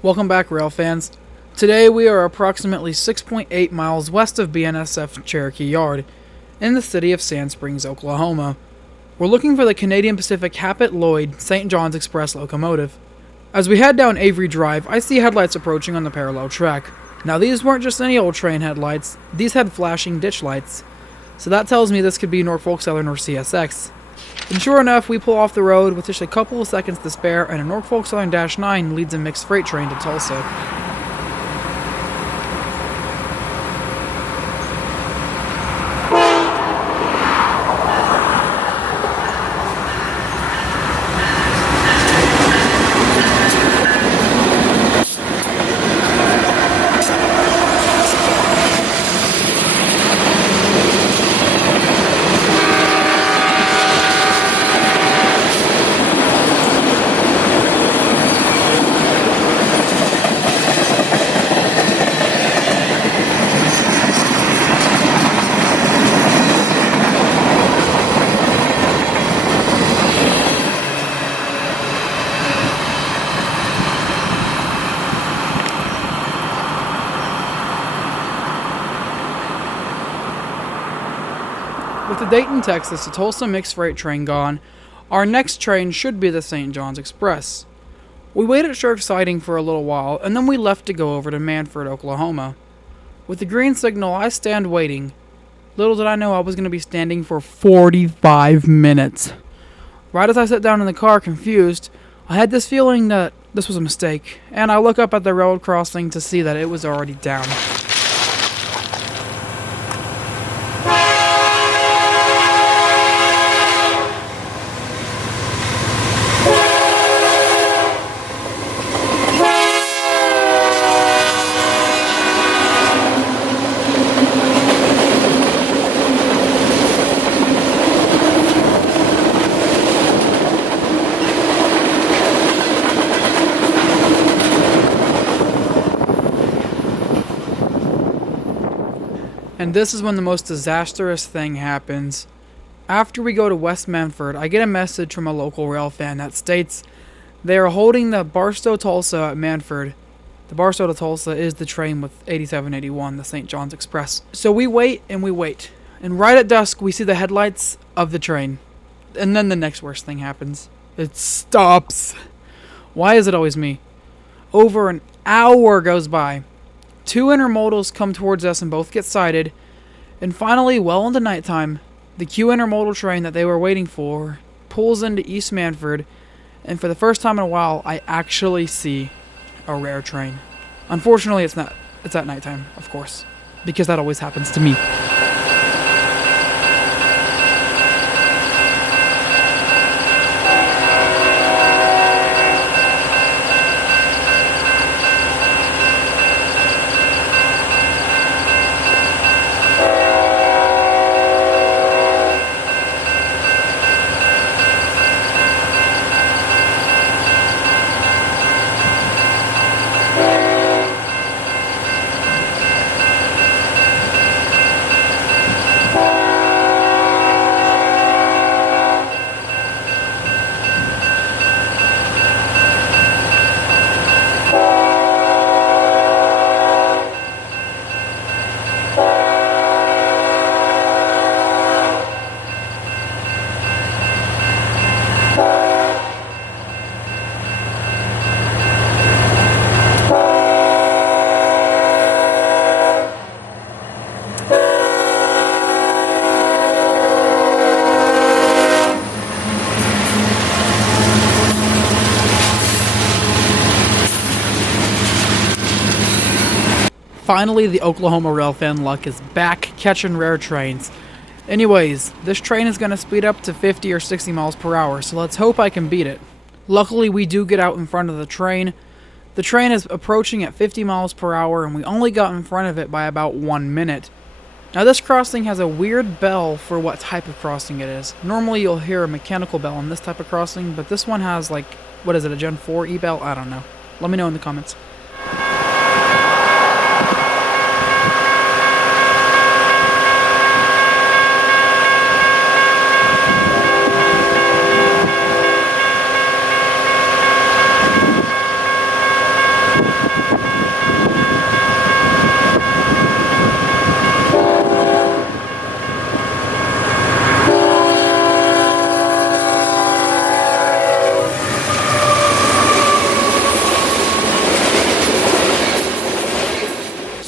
Welcome back, rail fans. Today we are approximately 6.8 miles west of BNSF Cherokee Yard, in the city of Sand Springs, Oklahoma. We're looking for the Canadian Pacific Hapett-Lloyd St. John's Express locomotive. As we head down Avery Drive, I see headlights approaching on the parallel track. Now these weren't just any old train headlights, these had flashing ditch lights. So that tells me this could be Norfolk Southern or CSX. And sure enough, we pull off the road with just a couple of seconds to spare, and a Norfolk Southern -9 leads a mixed freight train to Tulsa. With the Dayton, Texas to Tulsa mixed freight train gone, our next train should be the St. John's Express. We waited at Shark Siding for a little while, and then we left to go over to Manford, Oklahoma. With the green signal, I stand waiting. Little did I know I was going to be standing for 45 minutes. Right as I sat down in the car, confused, I had this feeling that this was a mistake, and I look up at the road crossing to see that it was already down. And this is when the most disastrous thing happens. After we go to West Manford, I get a message from a local Railfan that states they are holding the Barstow Tulsa at Manford. The Barstow to Tulsa is the train with 8781, the St. John's Express. So we wait and we wait. And right at dusk, we see the headlights of the train. And then the next worst thing happens. It stops. Why is it always me? Over an hour goes by. Two intermodals come towards us and both get sighted. And finally, well into nighttime, the Q intermodal train that they were waiting for pulls into East Manford, and for the first time in a while, I actually see a rare train. Unfortunately, it's not. It's at nighttime, of course, because that always happens to me. Finally, the Oklahoma Railfan luck is back catching rare trains. Anyways, this train is going to speed up to 50 or 60 miles per hour, so let's hope I can beat it. Luckily, we do get out in front of the train. The train is approaching at 50 miles per hour, and we only got in front of it by about 1 minute. Now this crossing has a weird bell for what type of crossing it is. Normally you'll hear a mechanical bell on this type of crossing, but this one has like, what is it, a Gen 4 e-bell? I don't know. Let me know in the comments.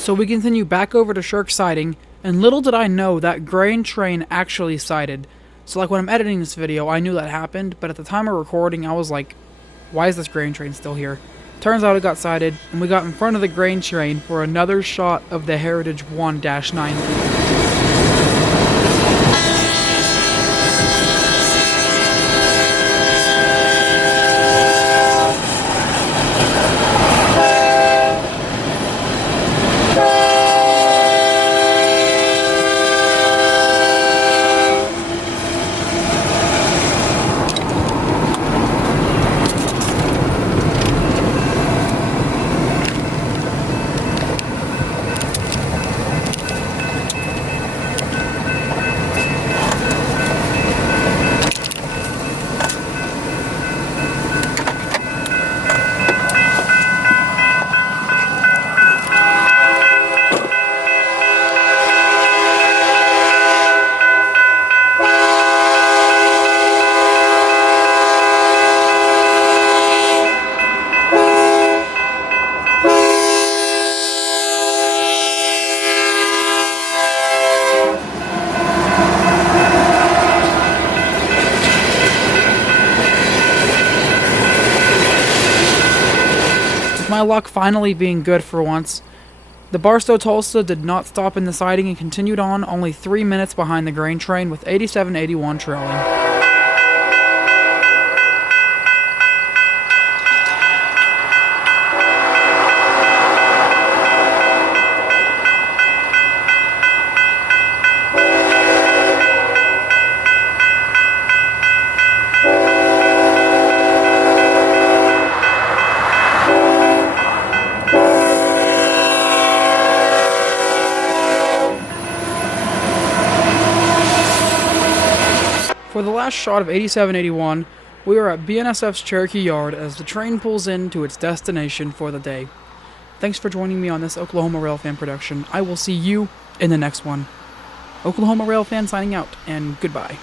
So we continue back over to Shirk Siding, and little did I know that grain train actually sided. So like when I'm editing this video, I knew that happened, but at the time of recording, I was like, why is this grain train still here? Turns out it got sided, and we got in front of the grain train for another shot of the Heritage 1-9. My luck finally being good for once. The Barstow Tulsa did not stop in the siding and continued on, only 3 minutes behind the grain train with 8781 trailing. For the last shot of 8781, we are at BNSF's Cherokee Yard as the train pulls in to its destination for the day. Thanks for joining me on this Oklahoma Railfan production. I will see you in the next one. Oklahoma Railfan signing out, and goodbye.